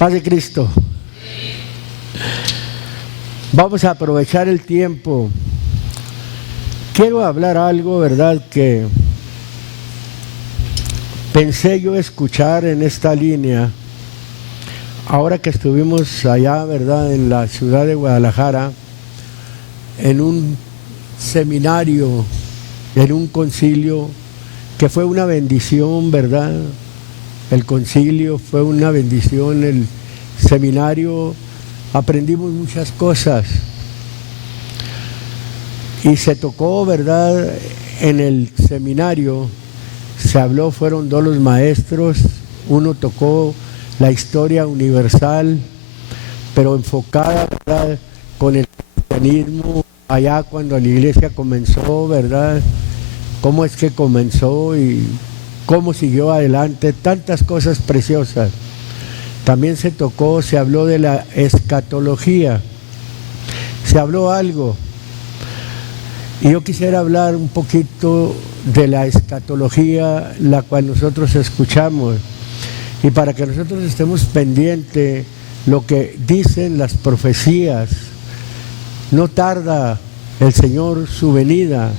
Paz de Cristo. Vamos a aprovechar el tiempo. Quiero hablar algo, ¿verdad?, que pensé yo escuchar en esta línea. Ahora que estuvimos allá, ¿verdad?, en la ciudad de Guadalajara, en un seminario, en un concilio, que fue una bendición, ¿verdad? El concilio fue una bendición, el seminario, aprendimos muchas cosas. Y se tocó, ¿verdad?, en el seminario, se habló, fueron dos los maestros, uno tocó la historia universal, pero enfocada, ¿verdad?, con el cristianismo, allá cuando la iglesia comenzó, ¿verdad?, cómo es que comenzó y cómo siguió adelante, tantas cosas preciosas. También se tocó, se habló de la escatología, se habló algo. Y yo quisiera hablar un poquito de la escatología, la cual nosotros escuchamos, y para que nosotros estemos pendientes lo que dicen las profecías. No tarda el Señor su venida.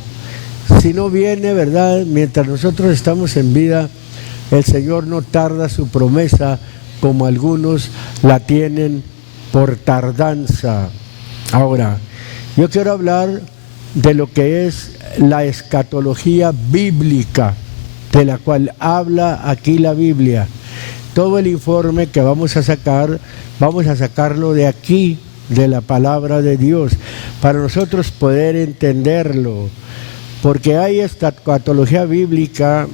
Si no viene, ¿verdad?, mientras nosotros estamos en vida, el Señor no tarda su promesa, como algunos la tienen por tardanza. Ahora, yo quiero hablar de lo que es la escatología bíblica, de la cual habla aquí la Biblia. Todo el informe que vamos a sacarlo de aquí, de la palabra de Dios, para nosotros poder entenderlo, porque hay escatología bíblica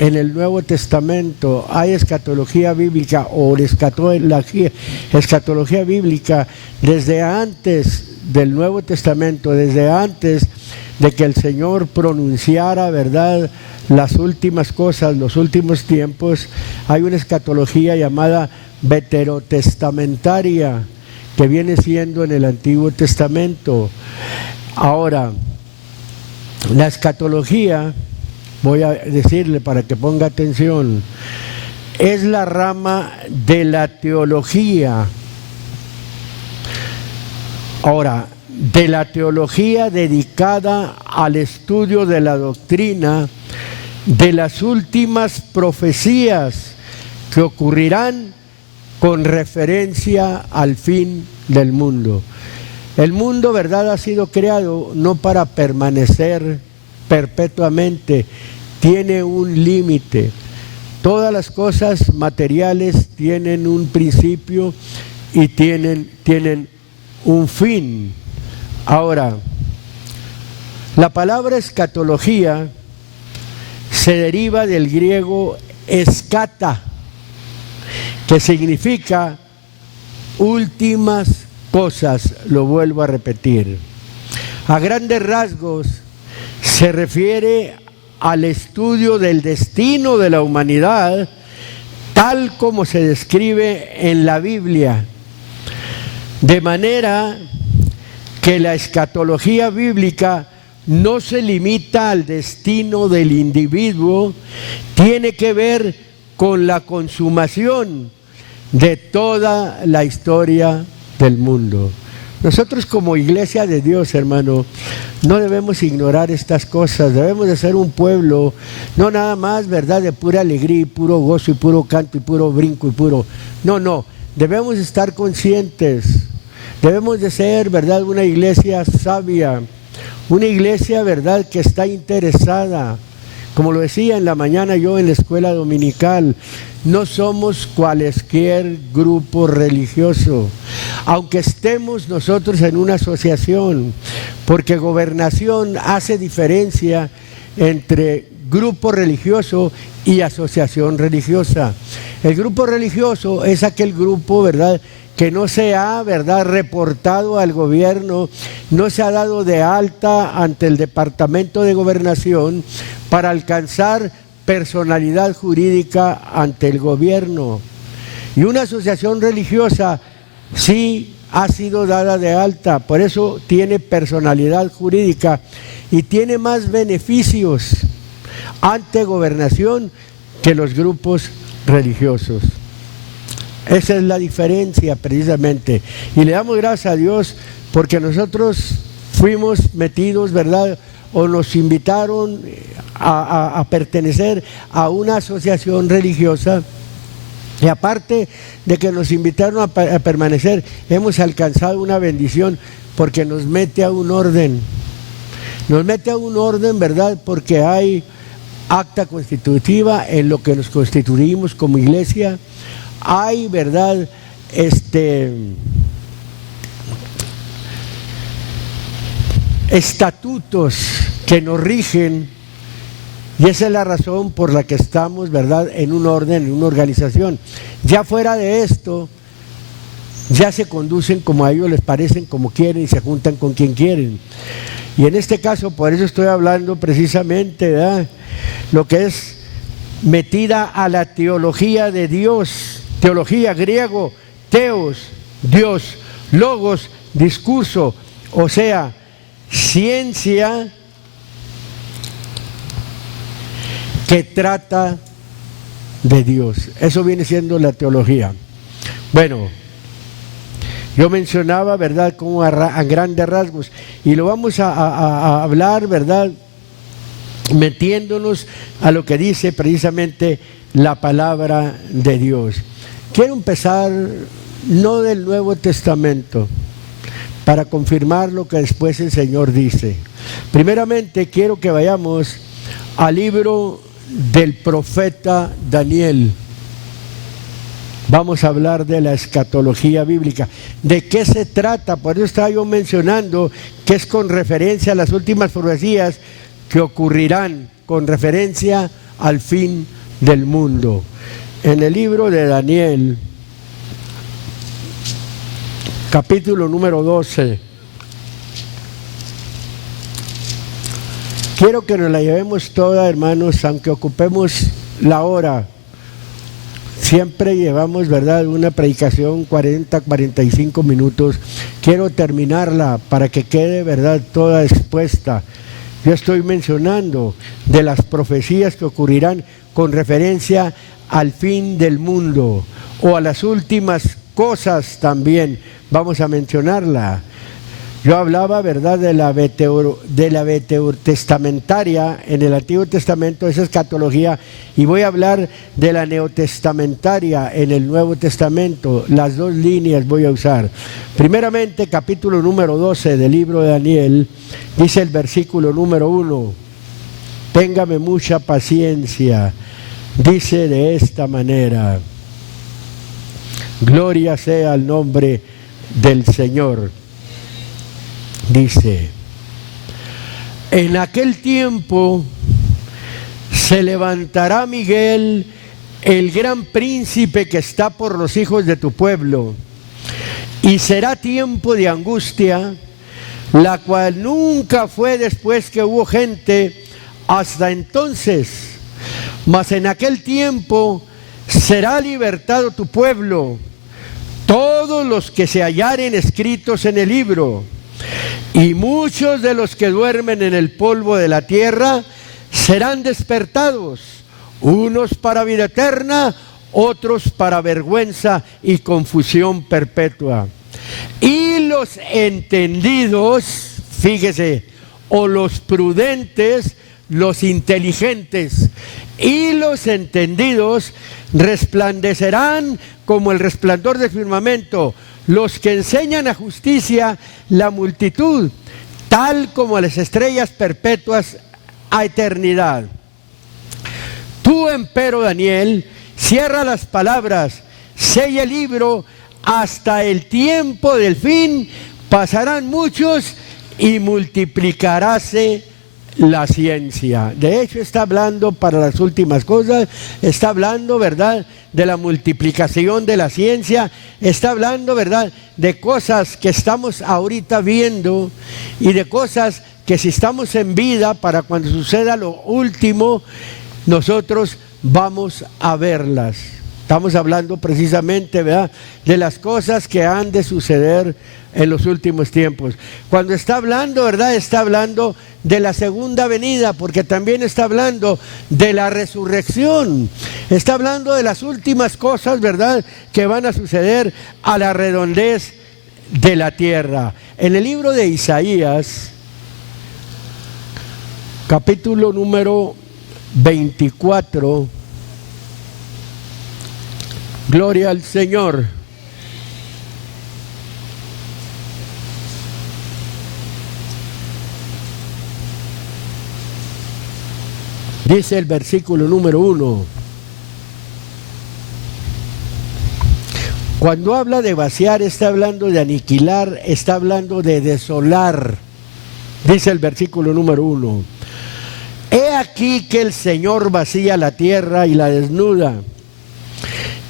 en el Nuevo Testamento, hay escatología bíblica o escatología bíblica desde antes del Nuevo Testamento, desde antes de que el Señor pronunciara, ¿verdad?, las últimas cosas, los últimos tiempos. Hay una escatología llamada veterotestamentaria, que viene siendo en el Antiguo Testamento. Ahora, la escatología, voy a decirle para que ponga atención, es la rama de la teología. Ahora, de la teología dedicada al estudio de la doctrina de las últimas profecías que ocurrirán con referencia al fin del mundo. El mundo, ¿verdad?, ha sido creado no para permanecer perpetuamente, tiene un límite. Todas las cosas materiales tienen un principio y tienen un fin. Ahora, la palabra escatología se deriva del griego escata, que significa últimas cosas, lo vuelvo a repetir. A grandes rasgos se refiere al estudio del destino de la humanidad, tal como se describe en la Biblia, de manera que la escatología bíblica no se limita al destino del individuo, tiene que ver con la consumación de toda la historia del mundo. Nosotros como iglesia de Dios, hermano, no debemos ignorar estas cosas. Debemos de ser un pueblo, no nada más, ¿verdad?, de pura alegría y puro gozo y puro canto y puro brinco y puro... No, debemos estar conscientes. Debemos de ser, ¿verdad?, una iglesia sabia, una iglesia, ¿verdad?, que está interesada. Como lo decía en la mañana yo en la escuela dominical, no somos cualesquier grupo religioso, aunque estemos nosotros en una asociación, porque Gobernación hace diferencia entre grupo religioso y asociación religiosa. El grupo religioso es aquel grupo, ¿verdad?, que no se ha, ¿verdad?, reportado al gobierno, no se ha dado de alta ante el Departamento de Gobernación para alcanzar personalidad jurídica ante el gobierno. Y una asociación religiosa sí ha sido dada de alta, por eso tiene personalidad jurídica y tiene más beneficios ante Gobernación que los grupos religiosos. Esa es la diferencia precisamente. Y le damos gracias a Dios porque nosotros fuimos metidos, ¿verdad? O nos invitaron a pertenecer a una asociación religiosa. Y aparte de que nos invitaron a permanecer, hemos alcanzado una bendición porque nos mete a un orden. Nos mete a un orden, ¿verdad? Porque hay acta constitutiva en lo que nos constituimos como iglesia. Hay, ¿verdad? Estatutos que nos rigen, y esa es la razón por la que estamos, ¿verdad?, en un orden, en una organización. Ya fuera de esto, ya se conducen como a ellos les parecen, como quieren, y se juntan con quien quieren. Y en este caso, por eso estoy hablando precisamente, ¿verdad?, lo que es metida a la teología de Dios. Teología, griego, teos, Dios, logos, discurso, o sea, ciencia que trata de Dios. Eso viene siendo la teología. Bueno, yo mencionaba, ¿verdad?, como a grandes rasgos, y lo vamos a hablar, ¿verdad?, metiéndonos a lo que dice precisamente la palabra de Dios. Quiero empezar no del Nuevo Testamento para confirmar lo que después el Señor dice. Primeramente quiero que vayamos al libro del profeta Daniel. Vamos a hablar de la escatología bíblica. ¿De qué se trata? Por eso estaba yo mencionando que es con referencia a las últimas profecías que ocurrirán, con referencia al fin del mundo. En el libro de Daniel, capítulo número 12, quiero que nos la llevemos toda, hermanos, aunque ocupemos la hora. Siempre llevamos, ¿verdad?, una predicación 40, 45 minutos. Quiero terminarla para que quede, ¿verdad?, toda expuesta. Yo estoy mencionando de las profecías que ocurrirán con referencia al fin del mundo o a las últimas cosas también. Vamos a mencionarla. Yo hablaba, ¿verdad?, de la veterotestamentaria en el Antiguo Testamento, esa escatología, y voy a hablar de la neotestamentaria en el Nuevo Testamento. Las dos líneas voy a usar. Primeramente, capítulo número 12 del libro de Daniel, dice el versículo número 1, téngame mucha paciencia, dice de esta manera, gloria sea al nombre del Señor. Dice, en aquel tiempo se levantará Miguel, el gran príncipe que está por los hijos de tu pueblo, y será tiempo de angustia, la cual nunca fue después que hubo gente hasta entonces, mas en aquel tiempo será libertado tu pueblo, todos los que se hallaren escritos en el libro. Y muchos de los que duermen en el polvo de la tierra serán despertados, unos para vida eterna, otros para vergüenza y confusión perpetua. Y los entendidos, fíjese, o los prudentes, los inteligentes, y los entendidos resplandecerán como el resplandor del firmamento. Los que enseñan a justicia, la multitud, tal como las estrellas perpetuas a eternidad. Tú, empero, Daniel, cierra las palabras, sella el libro, hasta el tiempo del fin pasarán muchos y multiplicaráse la ciencia. De hecho, está hablando para las últimas cosas, está hablando, ¿verdad?, de la multiplicación de la ciencia, está hablando, ¿verdad?, de cosas que estamos ahorita viendo y de cosas que si estamos en vida, para cuando suceda lo último, nosotros vamos a verlas. Estamos hablando precisamente, ¿verdad?, de las cosas que han de suceder en los últimos tiempos. Cuando está hablando, ¿verdad?, está hablando de la segunda venida, porque también está hablando de la resurrección. Está hablando de las últimas cosas, ¿verdad?, que van a suceder a la redondez de la tierra. En el libro de Isaías, capítulo número 24, gloria al Señor. Dice el versículo número 1. Cuando habla de vaciar, está hablando de aniquilar, está hablando de desolar. Dice el versículo número 1. He aquí que el Señor vacía la tierra y la desnuda,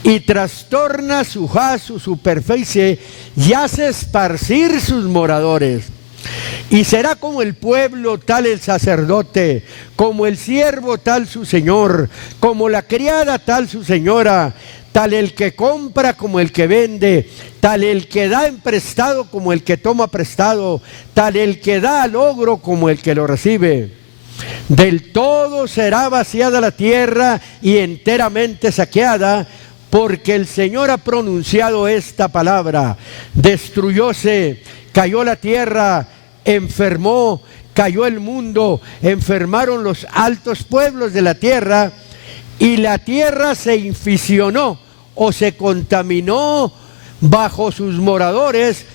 y trastorna su haz, su superficie, y hace esparcir sus moradores. Y será como el pueblo, tal el sacerdote, como el siervo, tal su señor, como la criada, tal su señora, tal el que compra como el que vende, tal el que da en prestado como el que toma prestado, tal el que da al ogro como el que lo recibe. Del todo será vaciada la tierra y enteramente saqueada, porque el Señor ha pronunciado esta palabra. Destruyóse, cayó la tierra, enfermó, cayó el mundo, enfermaron los altos pueblos de la tierra, y la tierra se inficionó o se contaminó bajo sus moradores,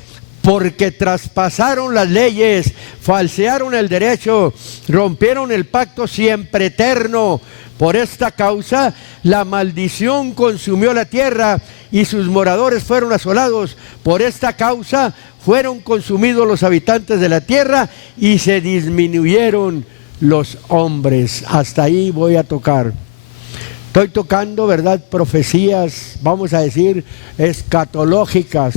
porque traspasaron las leyes, falsearon el derecho, rompieron el pacto siempre eterno. Por esta causa, la maldición consumió la tierra y sus moradores fueron asolados. Por esta causa, fueron consumidos los habitantes de la tierra y se disminuyeron los hombres. Hasta ahí voy a tocar. Estoy tocando, ¿verdad?, profecías, vamos a decir, escatológicas.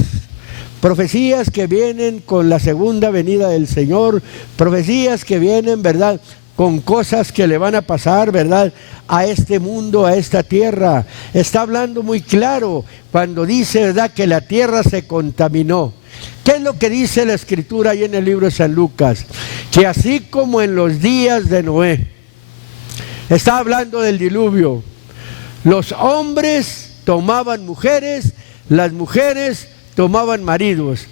Profecías que vienen con la segunda venida del Señor, profecías que vienen, ¿verdad?, con cosas que le van a pasar, ¿verdad?, a este mundo, a esta tierra. Está hablando muy claro cuando dice, ¿verdad?, que la tierra se contaminó. ¿Qué es lo que dice la Escritura ahí en el libro de San Lucas? Que así como en los días de Noé, está hablando del diluvio, los hombres tomaban mujeres, las mujeres tomaban maridos.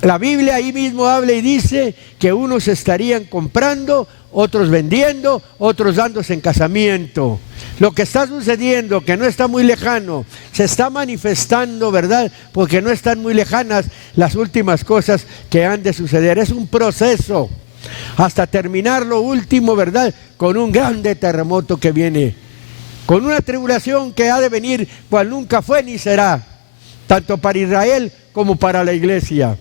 La Biblia ahí mismo habla y dice que unos estarían comprando, otros vendiendo, otros dándose en casamiento. Lo que está sucediendo, que no está muy lejano, se está manifestando, ¿verdad?, porque no están muy lejanas las últimas cosas que han de suceder. Es un proceso hasta terminar lo último, ¿verdad?, con un grande terremoto que viene, con una tribulación que ha de venir cual nunca fue ni será, tanto para Israel como para la iglesia.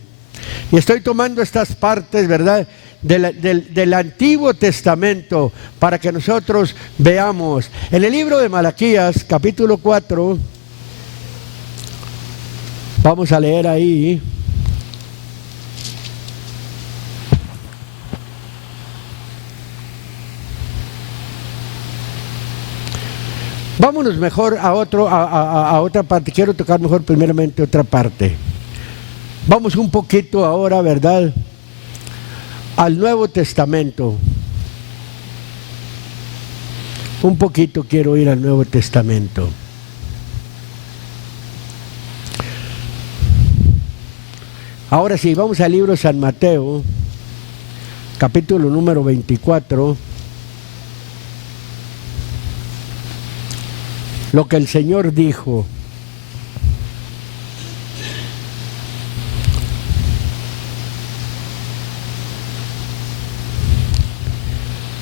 Y estoy tomando estas partes, ¿verdad?, del Antiguo Testamento para que nosotros veamos. En el libro de Malaquías, capítulo 4, vamos a leer ahí. Vámonos mejor a otra parte. Quiero tocar mejor primeramente otra parte. Vamos un poquito ahora, ¿verdad?, al Nuevo Testamento. Un poquito quiero ir al Nuevo Testamento. Ahora sí, vamos al libro de San Mateo, capítulo número 24. Lo que el Señor dijo.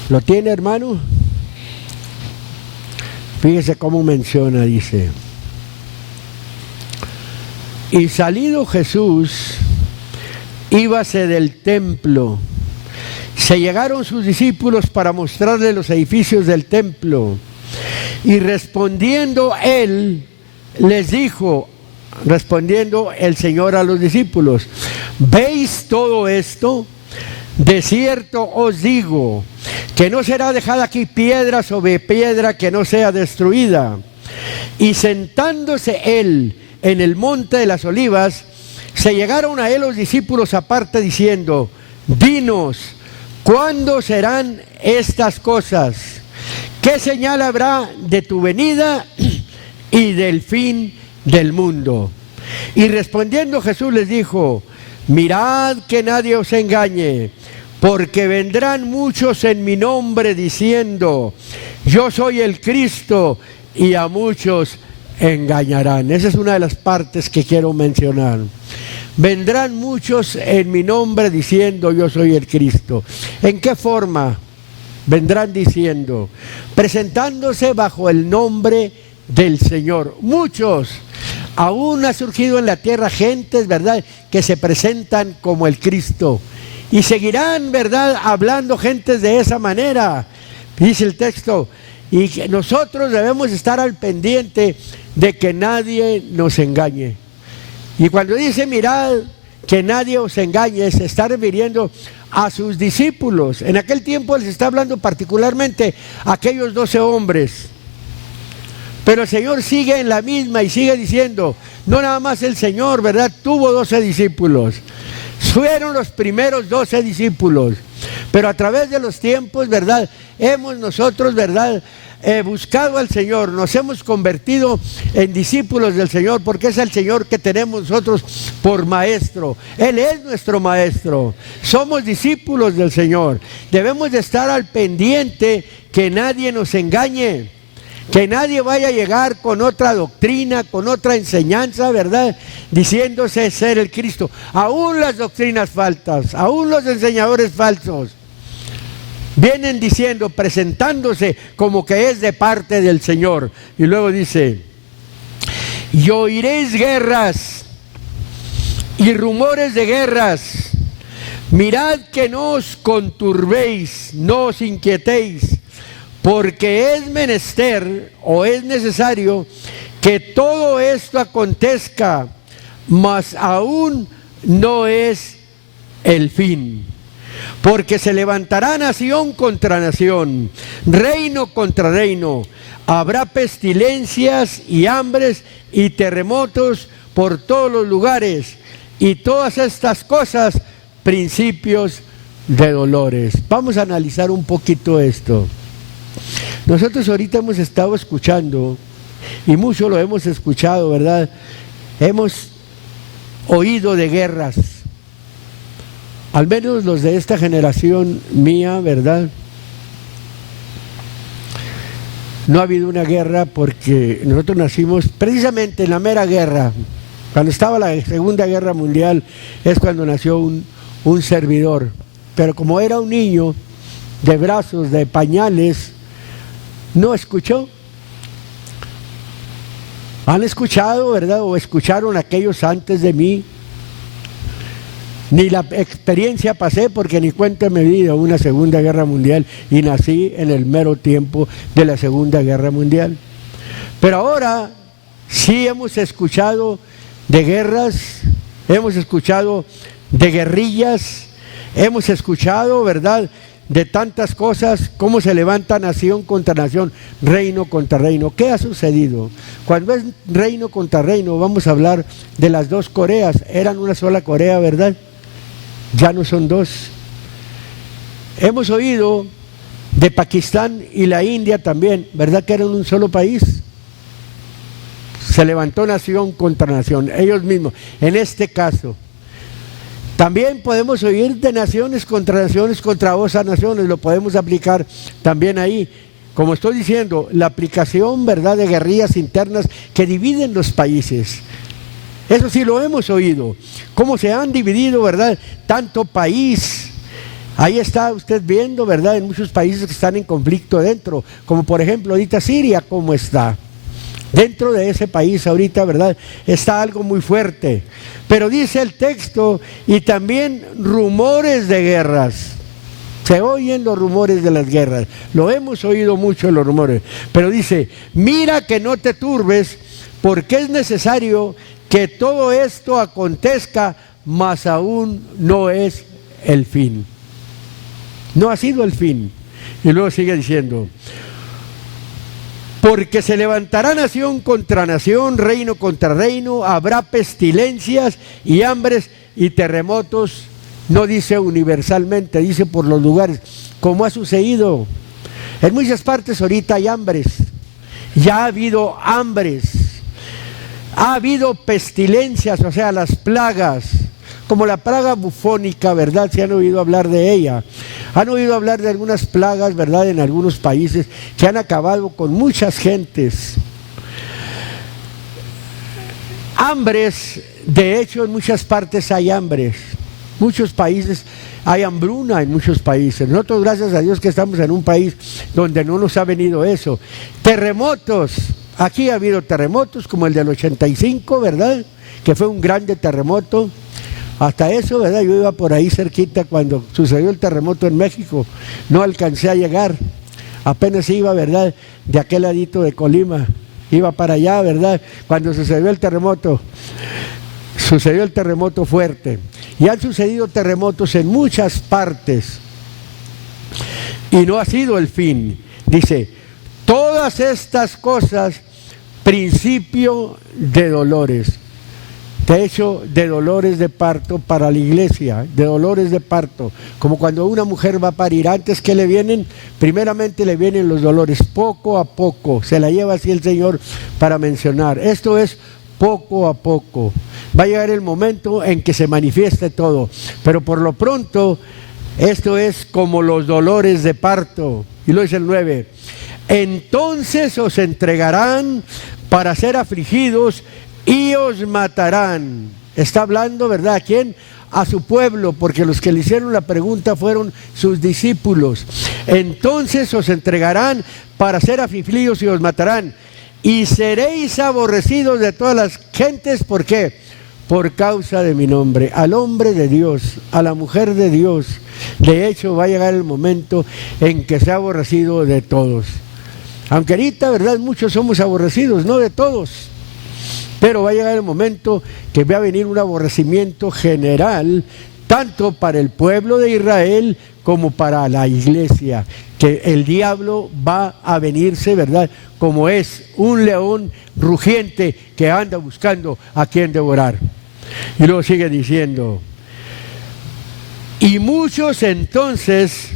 ¿Lo tiene, hermano? Fíjese cómo menciona, dice: y salido Jesús, íbase del templo. Se llegaron sus discípulos para mostrarle los edificios del templo. Y respondiendo él, les dijo, respondiendo el Señor a los discípulos: ¿veis todo esto? De cierto os digo, que no será dejada aquí piedra sobre piedra que no sea destruida. Y sentándose él en el monte de las olivas, se llegaron a él los discípulos aparte diciendo: dinos, ¿cuándo serán estas cosas? ¿Qué señal habrá de tu venida y del fin del mundo? Y respondiendo Jesús les dijo: mirad que nadie os engañe, porque vendrán muchos en mi nombre diciendo: yo soy el Cristo, y a muchos engañarán. Esa es una de las partes que quiero mencionar. Vendrán muchos en mi nombre diciendo: yo soy el Cristo. ¿En qué forma vendrán diciendo? Presentándose bajo el nombre del Señor. Muchos. Aún ha surgido en la tierra gentes, ¿verdad?, que se presentan como el Cristo. Y seguirán, ¿verdad?, hablando gentes de esa manera. Dice el texto, y que nosotros debemos estar al pendiente de que nadie nos engañe. Y cuando dice mirad que nadie os engañe, se está refiriendo a sus discípulos. En aquel tiempo les está hablando particularmente a aquellos 12 hombres. Pero el Señor sigue en la misma y sigue diciendo, no nada más el Señor, ¿verdad?, tuvo 12 discípulos. Fueron los primeros 12 discípulos. Pero a través de los tiempos, ¿verdad?, hemos nosotros, ¿verdad?, buscado al Señor, nos hemos convertido en discípulos del Señor, porque es el Señor que tenemos nosotros por maestro. Él es nuestro maestro. Somos discípulos del Señor. Debemos de estar al pendiente que nadie nos engañe, que nadie vaya a llegar con otra doctrina, con otra enseñanza, ¿verdad?, diciéndose ser el Cristo. Aún las doctrinas falsas, aún los enseñadores falsos vienen diciendo, presentándose como que es de parte del Señor. Y luego dice, y oiréis guerras y rumores de guerras. Mirad que no os conturbéis, no os inquietéis, porque es menester o es necesario que todo esto acontezca, mas aún no es el fin. Porque se levantará nación contra nación, reino contra reino. Habrá pestilencias y hambres y terremotos por todos los lugares. Y todas estas cosas, principios de dolores. Vamos a analizar un poquito esto. Nosotros ahorita hemos estado escuchando, y mucho lo hemos escuchado, ¿verdad? Hemos oído de guerras. Al menos los de esta generación mía, ¿verdad? No ha habido una guerra porque nosotros nacimos precisamente en la mera guerra. Cuando estaba la Segunda Guerra Mundial es cuando nació un servidor. Pero como era un niño de brazos, de pañales, no escuchó. ¿Han escuchado, verdad? ¿O escucharon aquellos antes de mí? Ni la experiencia pasé porque ni cuenta me di de una Segunda Guerra Mundial y nací en el mero tiempo de la Segunda Guerra Mundial. Pero ahora sí hemos escuchado de guerras, hemos escuchado de guerrillas, hemos escuchado, ¿verdad?, de tantas cosas, cómo se levanta nación contra nación, reino contra reino. ¿Qué ha sucedido? Cuando es reino contra reino, vamos a hablar de las dos Coreas. Eran una sola Corea, ¿verdad? Ya no son dos. Hemos oído de Pakistán y la India también, ¿verdad?, que eran un solo país. Se levantó nación contra nación, ellos mismos. En este caso, también podemos oír de naciones contra otras naciones, lo podemos aplicar también ahí. Como estoy diciendo, la aplicación, ¿verdad?, de guerrillas internas que dividen los países. Eso sí lo hemos oído. Cómo se han dividido, ¿verdad?, tanto país. Ahí está usted viendo, ¿verdad?, en muchos países que están en conflicto dentro, como por ejemplo ahorita Siria, ¿cómo está? Dentro de ese país ahorita, ¿verdad?, está algo muy fuerte. Pero dice el texto, y también rumores de guerras. Se oyen los rumores de las guerras. Lo hemos oído mucho los rumores. Pero dice, mira que no te turbes, porque es necesario que todo esto acontezca, mas aún no es el fin. No ha sido el fin. Y luego sigue diciendo, Porque se levantará nación contra nación, reino contra reino, habrá pestilencias y hambres y terremotos. No dice universalmente, dice por los lugares, como ha sucedido. En muchas partes ahorita hay hambres, ya ha habido hambres, ha habido pestilencias, o sea, las plagas, como la plaga bufónica, ¿verdad? Se han oído hablar de ella. Han oído hablar de algunas plagas, ¿verdad?, en algunos países que han acabado con muchas gentes. Hambres, de hecho, en muchas partes hay hambres. Muchos países hay hambruna en muchos países. Nosotros, gracias a Dios, que estamos en un país donde no nos ha venido eso. Terremotos. Aquí ha habido terremotos como el del 85, ¿verdad?, que fue un grande terremoto. Hasta eso, ¿verdad? Yo iba por ahí cerquita cuando sucedió el terremoto en México. No alcancé a llegar. Apenas iba, ¿verdad?, de aquel ladito de Colima. Iba para allá, ¿verdad?, cuando sucedió el terremoto. Sucedió el terremoto fuerte. Y han sucedido terremotos en muchas partes. Y no ha sido el fin. Dice, todas estas cosas, principio de dolores. De hecho, de dolores de parto para la iglesia, de dolores de parto, como cuando una mujer va a parir, antes que le vienen, primeramente le vienen los dolores, poco a poco, se la lleva así el Señor para mencionar, esto es poco a poco, va a llegar el momento en que se manifieste todo, pero por lo pronto, esto es como los dolores de parto, y lo dice el 9, entonces os entregarán para ser afligidos, y os matarán. Está hablando, ¿verdad?, ¿a quién? A su pueblo, porque los que le hicieron la pregunta fueron sus discípulos. Entonces os entregarán para ser afligidos y os matarán. Y seréis aborrecidos de todas las gentes, ¿por qué? Por causa de mi nombre. Al hombre de Dios, a la mujer de Dios, de hecho va a llegar el momento en que sea aborrecido de todos. Aunque ahorita, ¿verdad?, muchos somos aborrecidos, no de todos. Pero va a llegar el momento que va a venir un aborrecimiento general, tanto para el pueblo de Israel como para la iglesia, que el diablo va a venirse, ¿verdad?, como es un león rugiente que anda buscando a quien devorar. Y luego sigue diciendo, y muchos entonces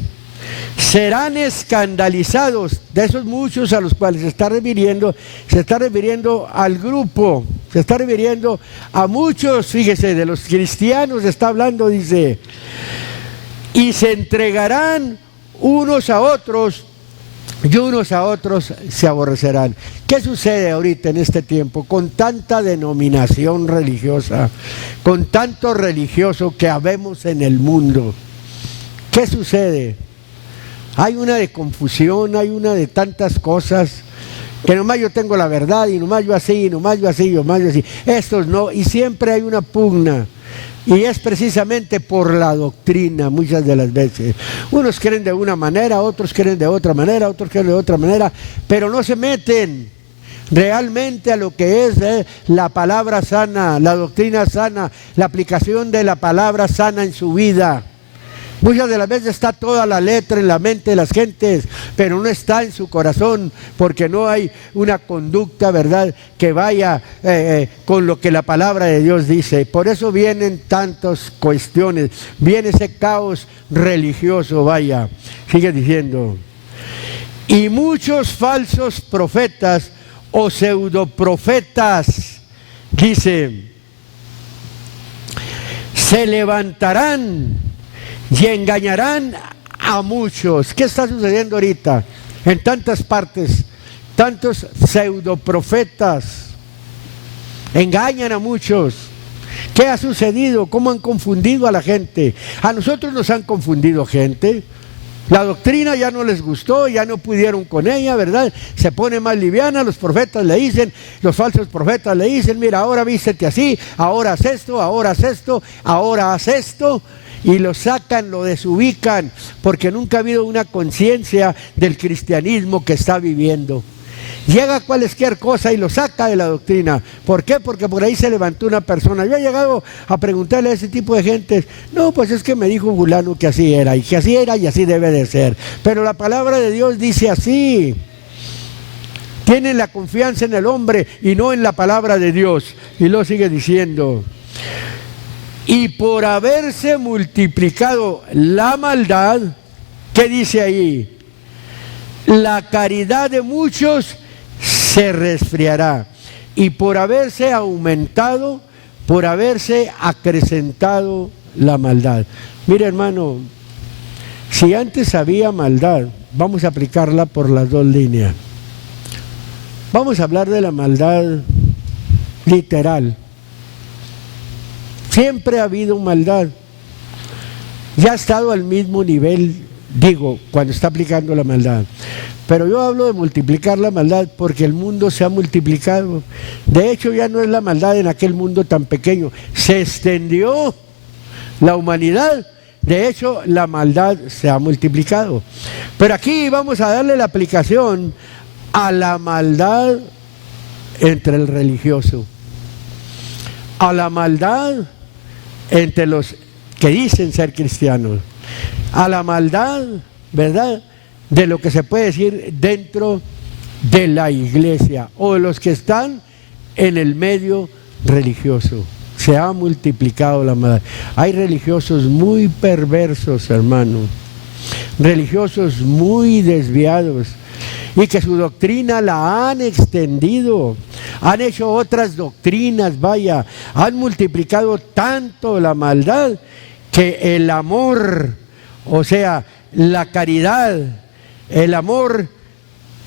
serán escandalizados. De esos muchos a los cuales se está refiriendo al grupo, se está refiriendo a muchos, fíjese, de los cristianos está hablando, dice, y se entregarán unos a otros y unos a otros se aborrecerán. ¿Qué sucede ahorita en este tiempo con tanta denominación religiosa, con tanto religioso que habemos en el mundo? ¿Qué sucede? Hay una de confusión, hay una de tantas cosas, que nomás yo tengo la verdad, y nomás yo así, y nomás yo así, y nomás yo así. Estos no, y siempre hay una pugna, y es precisamente por la doctrina muchas de las veces. Unos creen de una manera, otros creen de otra manera, otros creen de otra manera, pero no se meten realmente a lo que es la palabra sana, la doctrina sana, la aplicación de la palabra sana en su vida. Muchas de las veces está toda la letra en la mente de las gentes, pero no está en su corazón, porque no hay una conducta, ¿verdad?, que vaya con lo que la palabra de Dios dice. Por eso vienen tantas cuestiones, viene ese caos religioso, vaya. Sigue diciendo, y muchos falsos profetas o pseudoprofetas, dice, se levantarán y engañarán a muchos. ¿Qué está sucediendo ahorita? En tantas partes, tantos pseudoprofetas engañan a muchos. ¿Qué ha sucedido? ¿Cómo han confundido a la gente? A nosotros nos han confundido gente. La doctrina ya no les gustó, ya no pudieron con ella, ¿verdad? Se pone más liviana, los profetas le dicen, los falsos profetas le dicen, mira, ahora vístete así, ahora haz esto, ahora haz esto, ahora haz esto. Y lo sacan, lo desubican, porque nunca ha habido una conciencia del cristianismo que está viviendo. Llega cualquier cosa y lo saca de la doctrina. ¿Por qué? Porque por ahí se levantó una persona. Yo he llegado a preguntarle a ese tipo de gente, no, pues es que me dijo fulano que así era, y que así era y así debe de ser. Pero la palabra de Dios dice así. Tienen la confianza en el hombre y no en la palabra de Dios. Y lo sigue diciendo. Y por haberse multiplicado la maldad, ¿qué dice ahí? La caridad de muchos se resfriará. Y por haberse aumentado, por haberse acrecentado la maldad. Mira, hermano, si antes había maldad, vamos a aplicarla por las dos líneas. Vamos a hablar de la maldad literal. Siempre ha habido maldad. Ya ha estado al mismo nivel, digo, cuando está aplicando la maldad. Pero yo hablo de multiplicar la maldad porque el mundo se ha multiplicado. De hecho, ya no es la maldad en aquel mundo tan pequeño. Se extendió la humanidad. De hecho, la maldad se ha multiplicado. Pero aquí vamos a darle la aplicación a la maldad entre el religioso, a la maldad entre los que dicen ser cristianos, a la maldad, ¿verdad?, de lo que se puede decir dentro de la iglesia o de los que están en el medio religioso. Se ha multiplicado la maldad. Hay religiosos muy perversos, hermano, religiosos muy desviados, y que su doctrina la han extendido, han hecho otras doctrinas, vaya, han multiplicado tanto la maldad que el amor, o sea, la caridad, el amor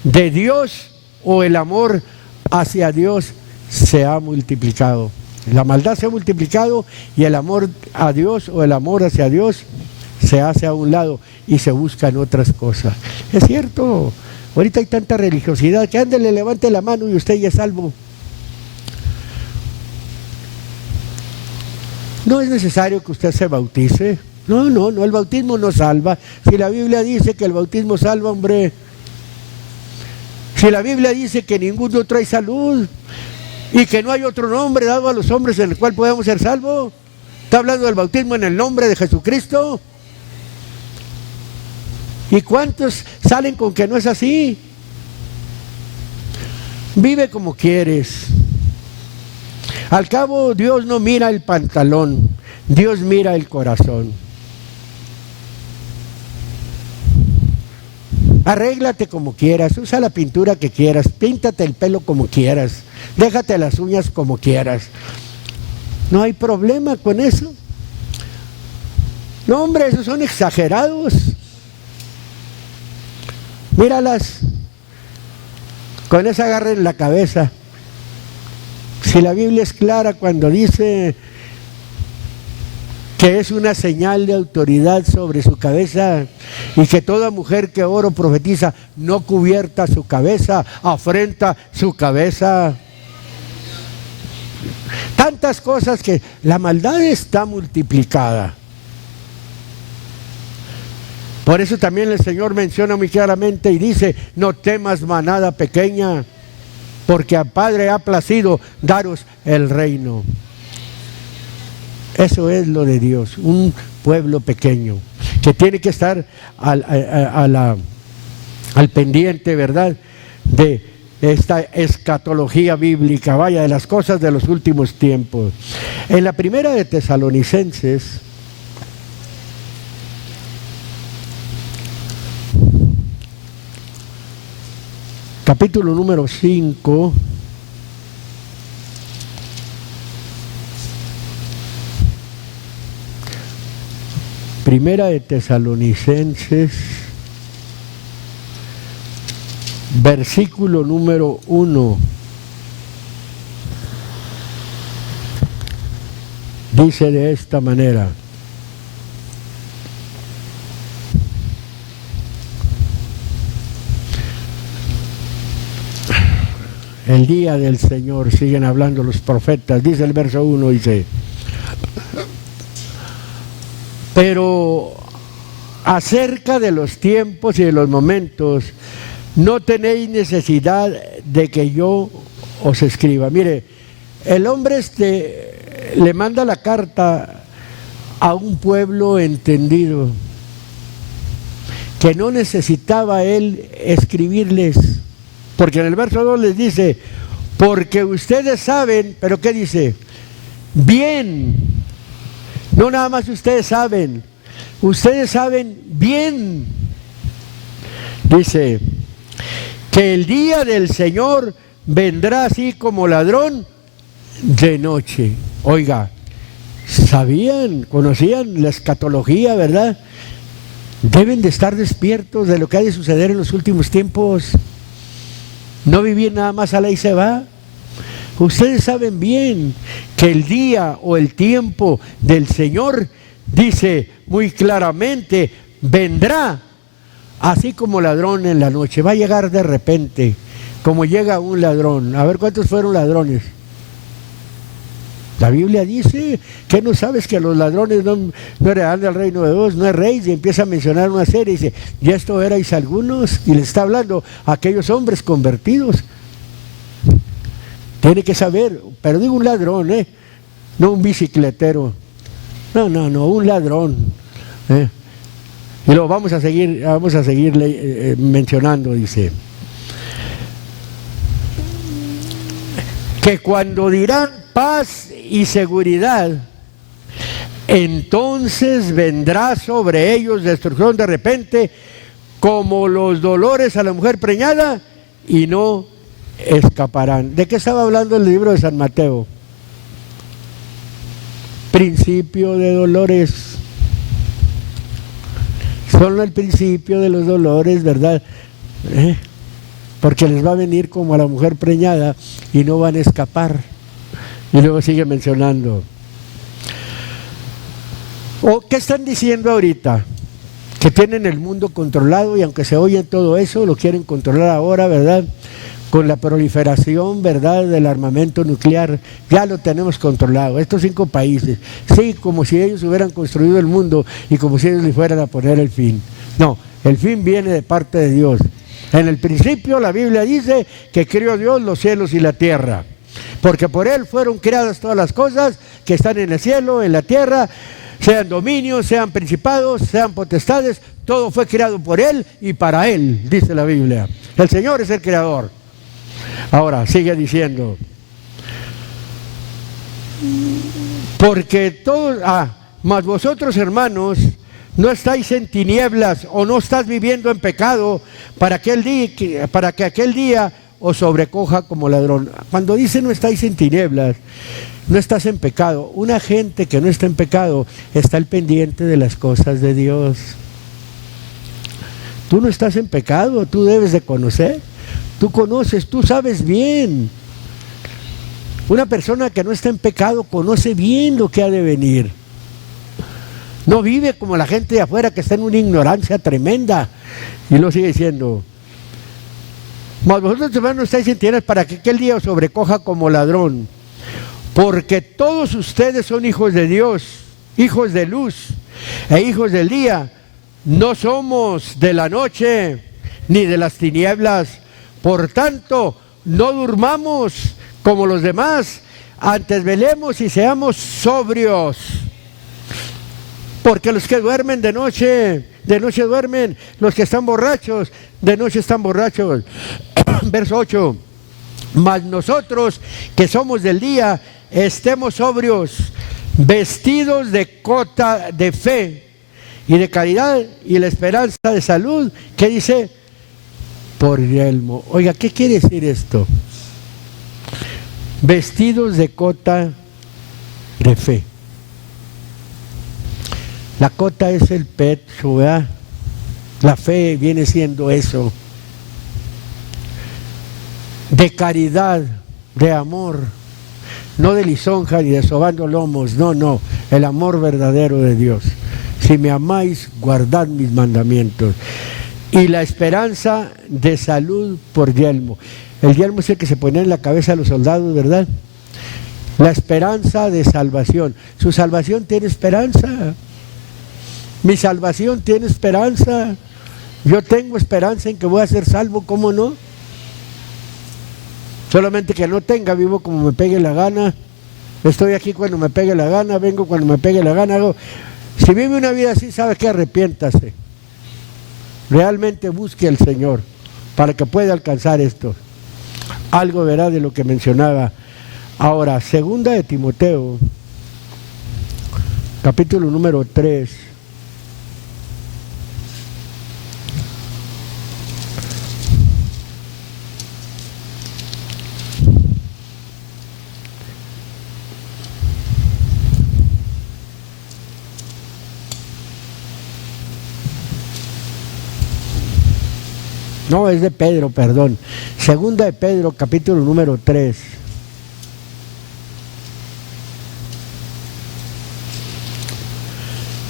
de Dios o el amor hacia Dios se ha multiplicado. La maldad se ha multiplicado y el amor a Dios o el amor hacia Dios se hace a un lado y se buscan otras cosas. Es cierto. Ahorita hay tanta religiosidad que ándele, levante la mano y usted ya es salvo. No es necesario que usted se bautice. No, el bautismo no salva. Si la Biblia dice que el bautismo salva, hombre. Si la Biblia dice que ningún otro hay salud y que no hay otro nombre dado a los hombres en el cual podamos ser salvos. Está hablando del bautismo en el nombre de Jesucristo. ¿Y cuántos salen con que no es así? Vive como quieres. Al cabo, Dios no mira el pantalón, Dios mira el corazón. Arréglate como quieras, usa la pintura que quieras, píntate el pelo como quieras, déjate las uñas como quieras. No hay problema con eso. No, hombre, esos son exagerados. Míralas, con esa garra en la cabeza. Si la Biblia es clara cuando dice que es una señal de autoridad sobre su cabeza y que toda mujer que oro profetiza no cubierta su cabeza, afrenta su cabeza. Tantas cosas que la maldad está multiplicada. Por eso también el Señor menciona muy claramente y dice: no temas, manada pequeña, porque al Padre ha placido daros el reino. Eso es lo de Dios, un pueblo pequeño que tiene que estar al pendiente, ¿verdad?, de esta escatología bíblica, vaya, de las cosas de los últimos tiempos. En la primera de Tesalonicenses, capítulo número 5, primera de Tesalonicenses, versículo número 1, dice de esta manera: el día del Señor, siguen hablando los profetas, dice el verso 1, dice: pero acerca de los tiempos y de los momentos, no tenéis necesidad de que yo os escriba. Mire, el hombre le manda la carta a un pueblo entendido, que no necesitaba él escribirles. Porque en el verso 2 les dice, porque ustedes saben, pero ¿qué dice? Bien. No nada más ustedes saben bien. Dice, que el día del Señor vendrá así como ladrón de noche. Oiga, sabían, conocían la escatología, ¿verdad? Deben de estar despiertos de lo que ha de suceder en los últimos tiempos. No vivir nada más a la y se va. Ustedes saben bien que el día o el tiempo del Señor, dice muy claramente, vendrá así como ladrón en la noche. Va a llegar de repente, como llega un ladrón. A ver, ¿cuántos fueron ladrones? La Biblia dice que no sabes que los ladrones no heredarán del reino de Dios, no es rey, y empieza a mencionar una serie y dice, y esto erais algunos, y le está hablando a aquellos hombres convertidos. Tiene que saber, pero digo un ladrón, no un bicicletero, no, un ladrón. Y lo vamos a seguir mencionando, dice. Que cuando dirán paz y seguridad, entonces vendrá sobre ellos destrucción de repente, como los dolores a la mujer preñada, y no escaparán. ¿De qué estaba hablando el libro de San Mateo? Principio de dolores. Solo el principio de los dolores, ¿verdad? Porque les va a venir como a la mujer preñada y no van a escapar. Y luego sigue mencionando. ¿Qué están diciendo ahorita? Que tienen el mundo controlado, y aunque se oye todo eso, lo quieren controlar ahora, ¿verdad? Con la proliferación, ¿verdad?, del armamento nuclear, ya lo tenemos controlado. Estos 5 países, sí, como si ellos hubieran construido el mundo y como si ellos le fueran a poner el fin. No, el fin viene de parte de Dios. En el principio la Biblia dice que creó Dios los cielos y la tierra, porque por Él fueron creadas todas las cosas que están en el cielo, en la tierra, sean dominios, sean principados, sean potestades, todo fue creado por Él y para Él, dice la Biblia. El Señor es el creador. Ahora, sigue diciendo, porque todos, mas vosotros, hermanos, no estáis en tinieblas, o no estás viviendo en pecado, para que aquel día os sobrecoja como ladrón. Cuando dice no estáis en tinieblas, no estás en pecado. Una gente que no está en pecado está al pendiente de las cosas de Dios. Tú no estás en pecado, tú debes de conocer. Tú conoces, tú sabes bien. Una persona que no está en pecado conoce bien lo que ha de venir. No vive como la gente de afuera que está en una ignorancia tremenda. Y lo sigue diciendo. Mas vosotros, hermanos, no estáis en tinieblas para que aquel día os sobrecoja como ladrón. Porque todos ustedes son hijos de Dios, hijos de luz e hijos del día. No somos de la noche ni de las tinieblas. Por tanto, no durmamos como los demás, antes velemos y seamos sobrios. Porque los que duermen de noche duermen, los que están borrachos, de noche están borrachos. Verso 8, mas nosotros que somos del día, estemos sobrios, vestidos de cota de fe y de caridad y la esperanza de salud. ¿Qué dice? Por yelmo. Oiga, ¿qué quiere decir esto? Vestidos de cota de fe. La cota es el pecho, ¿verdad? La fe viene siendo eso. De caridad, de amor, no de lisonja ni de sobando lomos, no, el amor verdadero de Dios. Si me amáis, guardad mis mandamientos. Y la esperanza de salud por yelmo. El yelmo es el que se pone en la cabeza de los soldados, ¿verdad? La esperanza de salvación. Su salvación tiene esperanza. Mi salvación tiene esperanza. Yo tengo esperanza en que voy a ser salvo, ¿cómo no? Solamente que no tenga, vivo como me pegue la gana. Estoy aquí cuando me pegue la gana, vengo cuando me pegue la gana. Si vive una vida así, sabe que arrepiéntase. Realmente busque al Señor para que pueda alcanzar esto. algo verá de lo que mencionaba. Ahora, segunda de Timoteo, capítulo número 3. No, es de Pedro, perdón. Segunda de Pedro, capítulo número 3.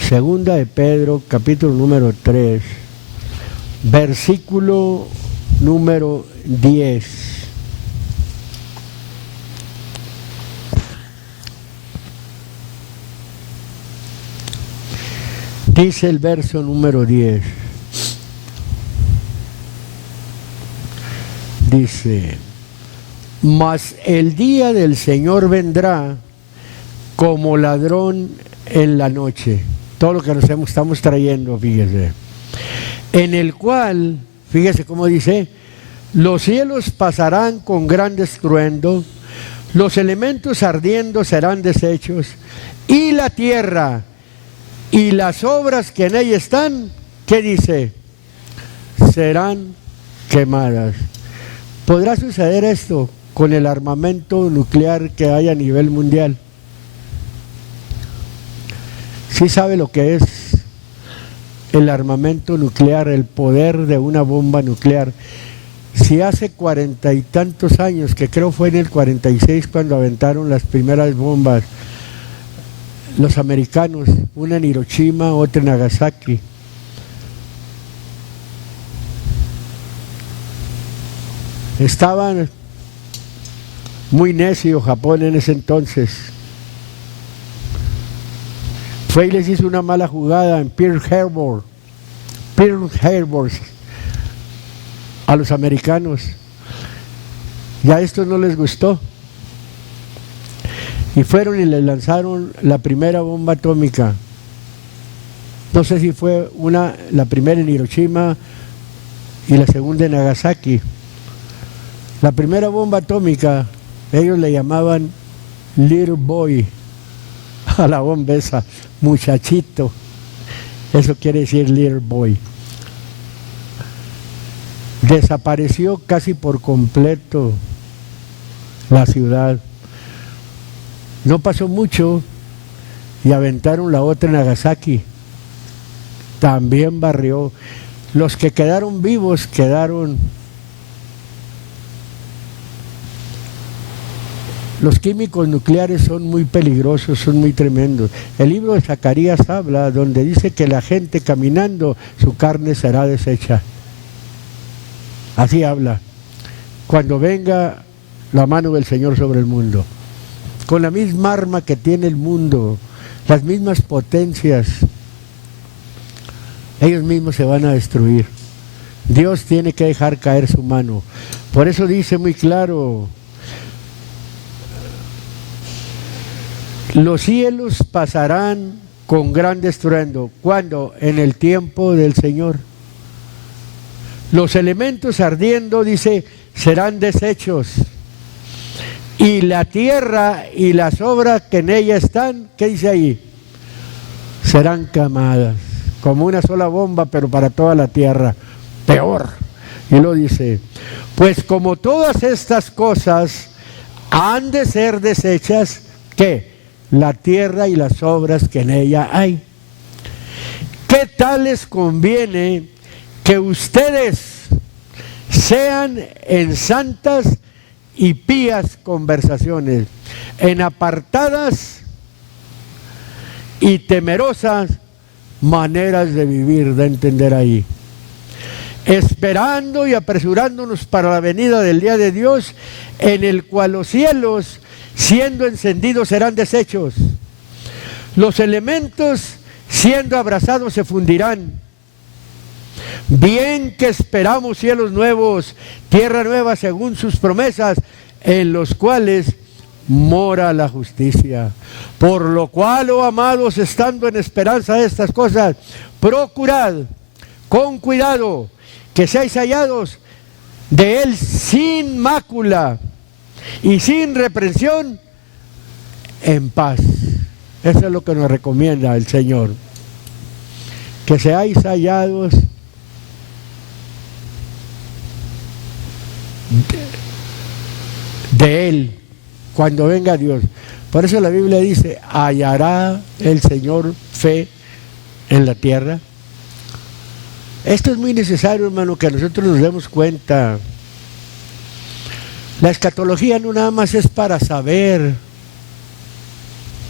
Segunda de Pedro, capítulo número 3, versículo número 10. Dice el verso número 10. Dice: mas el día del Señor vendrá como ladrón en la noche. Todo lo que nos estamos trayendo, fíjese. En el cual, fíjese cómo dice, los cielos pasarán con gran estruendo, los elementos ardiendo serán deshechos, y la tierra y las obras que en ella están, ¿qué dice? Serán quemadas. ¿Podrá suceder esto con el armamento nuclear que hay a nivel mundial? ¿Sí sabe lo que es el armamento nuclear, el poder de una bomba nuclear? Si hace 40 y tantos años, que creo fue en el 46 cuando aventaron las primeras bombas, los americanos, una en Hiroshima, otra en Nagasaki. Estaban muy necio Japón en ese entonces. Fue y les hizo una mala jugada en Pearl Harbor a los americanos. Y a estos no les gustó. Y fueron y les lanzaron la primera bomba atómica. No sé si fue la primera en Hiroshima y la segunda en Nagasaki. La primera bomba atómica, ellos le llamaban Little Boy a la bomba esa, muchachito. Eso quiere decir Little Boy. Desapareció casi por completo la ciudad. No pasó mucho y aventaron la otra en Nagasaki. También barrió. Los que quedaron vivos quedaron. Los químicos nucleares son muy peligrosos, son muy tremendos. El libro de Zacarías habla donde dice que la gente caminando, su carne será deshecha. Así habla. Cuando venga la mano del Señor sobre el mundo. Con la misma arma que tiene el mundo, las mismas potencias, ellos mismos se van a destruir. Dios tiene que dejar caer su mano. Por eso dice muy claro: los cielos pasarán con gran estruendo. ¿Cuándo? En el tiempo del Señor. Los elementos ardiendo, dice, serán deshechos. Y la tierra y las obras que en ella están, ¿qué dice ahí? Serán quemadas. Como una sola bomba, pero para toda la tierra. Peor. Y lo dice: pues como todas estas cosas han de ser deshechas, ¿qué? La tierra y las obras que en ella hay. ¿Qué tal les conviene que ustedes sean en santas y pías conversaciones, en apartadas y temerosas maneras de vivir, de entender ahí? Esperando y apresurándonos para la venida del día de Dios, en el cual los cielos, siendo encendidos, serán deshechos. Los elementos, siendo abrasados, se fundirán. Bien que esperamos cielos nuevos, tierra nueva, según sus promesas, en los cuales mora la justicia. Por lo cual, oh amados, estando en esperanza de estas cosas, procurad con cuidado que seáis hallados de Él sin mácula y sin reprensión, en paz. Eso es lo que nos recomienda el Señor. Que seáis hallados de Él cuando venga Dios. Por eso la Biblia dice, ¿hallará el Señor fe en la tierra? Esto es muy necesario, hermano, que nosotros nos demos cuenta. La escatología no nada más es para saber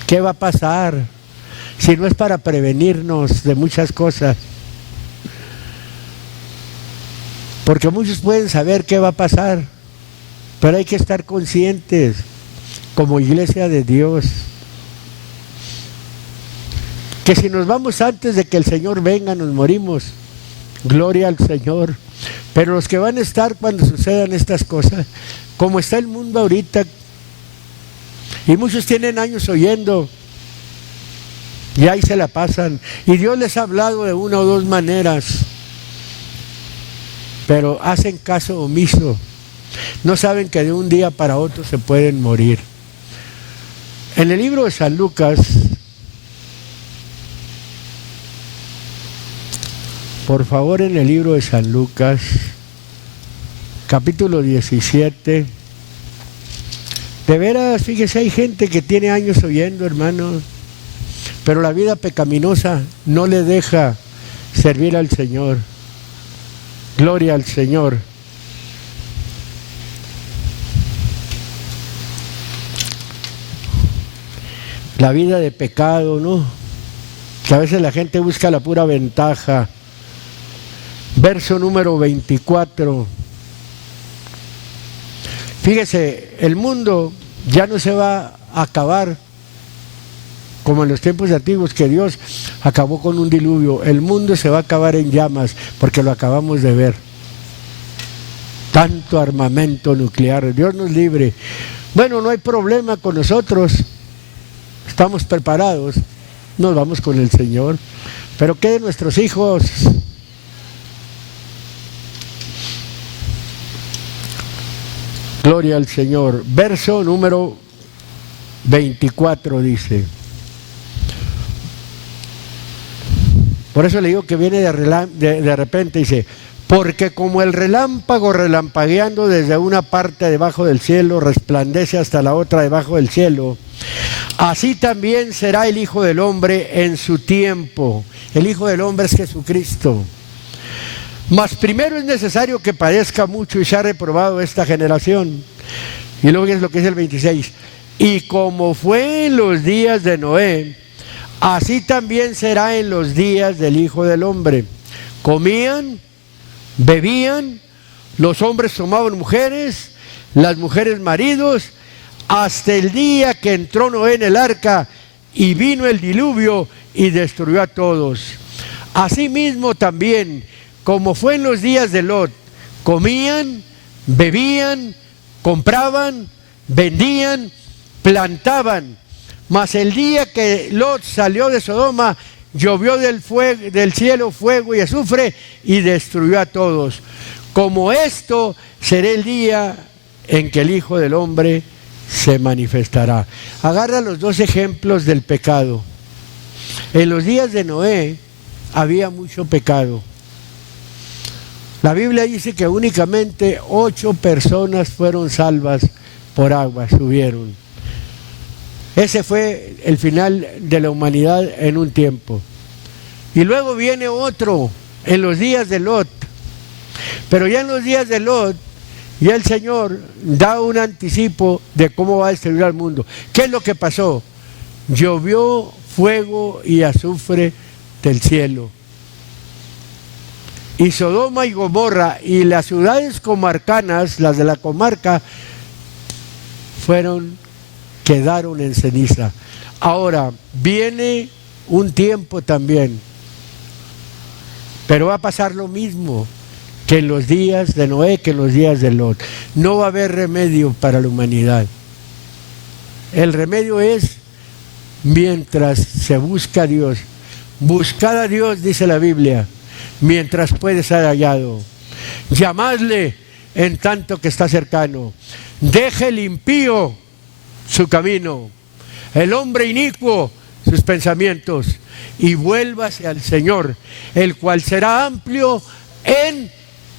qué va a pasar, sino es para prevenirnos de muchas cosas. Porque muchos pueden saber qué va a pasar, pero hay que estar conscientes como iglesia de Dios, que si nos vamos antes de que el Señor venga, nos morimos. Gloria al Señor. Pero los que van a estar cuando sucedan estas cosas, como está el mundo ahorita, y muchos tienen años oyendo, y ahí se la pasan, y Dios les ha hablado de una o dos maneras, pero hacen caso omiso. No saben que de un día para otro se pueden morir. En el libro de San Lucas, por favor, en el libro de San Lucas, capítulo 17, de veras, fíjese, hay gente que tiene años oyendo, hermano, pero la vida pecaminosa no le deja servir al Señor. Gloria al Señor. La vida de pecado, ¿no? Que a veces la gente busca la pura ventaja. Verso número 24. Fíjese, el mundo ya no se va a acabar como en los tiempos antiguos, que Dios acabó con un diluvio. El mundo se va a acabar en llamas, porque lo acabamos de ver. Tanto armamento nuclear, Dios nos libre. Bueno, no hay problema con nosotros, estamos preparados, nos vamos con el Señor. Pero ¿qué de nuestros hijos? Gloria al Señor. Verso número 24 dice. Por eso le digo que viene de repente, dice, porque como el relámpago relampagueando desde una parte debajo del cielo, resplandece hasta la otra debajo del cielo, así también será el Hijo del Hombre en su tiempo. El Hijo del Hombre es Jesucristo. Mas primero es necesario que padezca mucho y sea reprobado esta generación. Y luego es lo que es el 26. Y como fue en los días de Noé, así también será en los días del Hijo del Hombre. Comían, bebían, los hombres tomaban mujeres, las mujeres maridos, hasta el día que entró Noé en el arca y vino el diluvio y destruyó a todos. Asimismo también, como fue en los días de Lot, comían, bebían, compraban, vendían, plantaban. Mas el día que Lot salió de Sodoma, llovió del cielo fuego y azufre y destruyó a todos. Como esto será el día en que el Hijo del Hombre se manifestará. Agarra los dos ejemplos del pecado. En los días de Noé había mucho pecado. La Biblia dice que únicamente 8 personas fueron salvas por agua, subieron. Ese fue el final de la humanidad en un tiempo. Y luego viene otro en los días de Lot. Pero ya en los días de Lot, ya el Señor da un anticipo de cómo va a destruir al mundo. ¿Qué es lo que pasó? Llovió fuego y azufre del cielo. Y Sodoma y Gomorra y las ciudades comarcanas, las de la comarca, quedaron en ceniza. Ahora, viene un tiempo también, pero va a pasar lo mismo que en los días de Noé, que en los días de Lot. No va a haber remedio para la humanidad. El remedio es mientras se busca a Dios. Buscad a Dios, dice la Biblia, mientras puede ser hallado. Llamadle en tanto que está cercano. Deje el impío su camino, el hombre inicuo sus pensamientos, y vuélvase al Señor, el cual será amplio en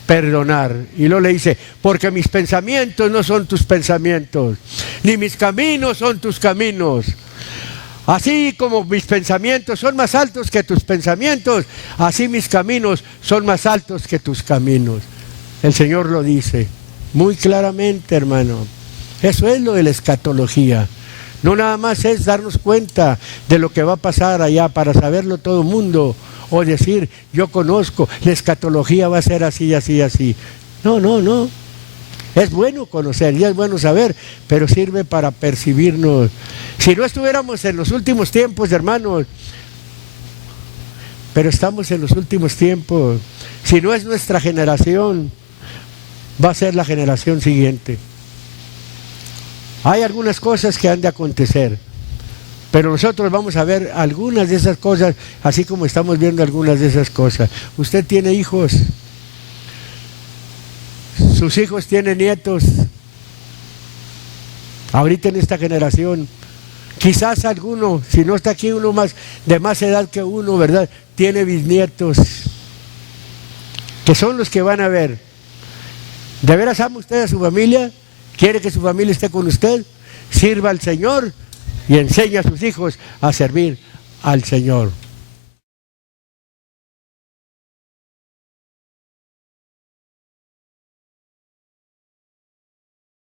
perdonar. Y luego le dice, porque mis pensamientos no son tus pensamientos, ni mis caminos son tus caminos. Así como mis pensamientos son más altos que tus pensamientos, así mis caminos son más altos que tus caminos. El Señor lo dice muy claramente, hermano. Eso es lo de la escatología. No nada más es darnos cuenta de lo que va a pasar allá para saberlo todo el mundo, o decir, yo conozco, la escatología va a ser así, así, así. No, no, no. Es bueno conocer y es bueno saber, pero sirve para percibirnos. Si no estuviéramos en los últimos tiempos, hermanos, pero estamos en los últimos tiempos. Si no es nuestra generación, va a ser la generación siguiente. Hay algunas cosas que han de acontecer, pero nosotros vamos a ver algunas de esas cosas, así como estamos viendo algunas de esas cosas. Usted tiene hijos, sus hijos tienen nietos, ahorita en esta generación. Quizás alguno, si no está aquí uno más de más edad que uno, ¿verdad?, tiene bisnietos, que son los que van a ver. ¿De veras ama usted a su familia? ¿Quiere que su familia esté con usted? Sirva al Señor y enseña a sus hijos a servir al Señor.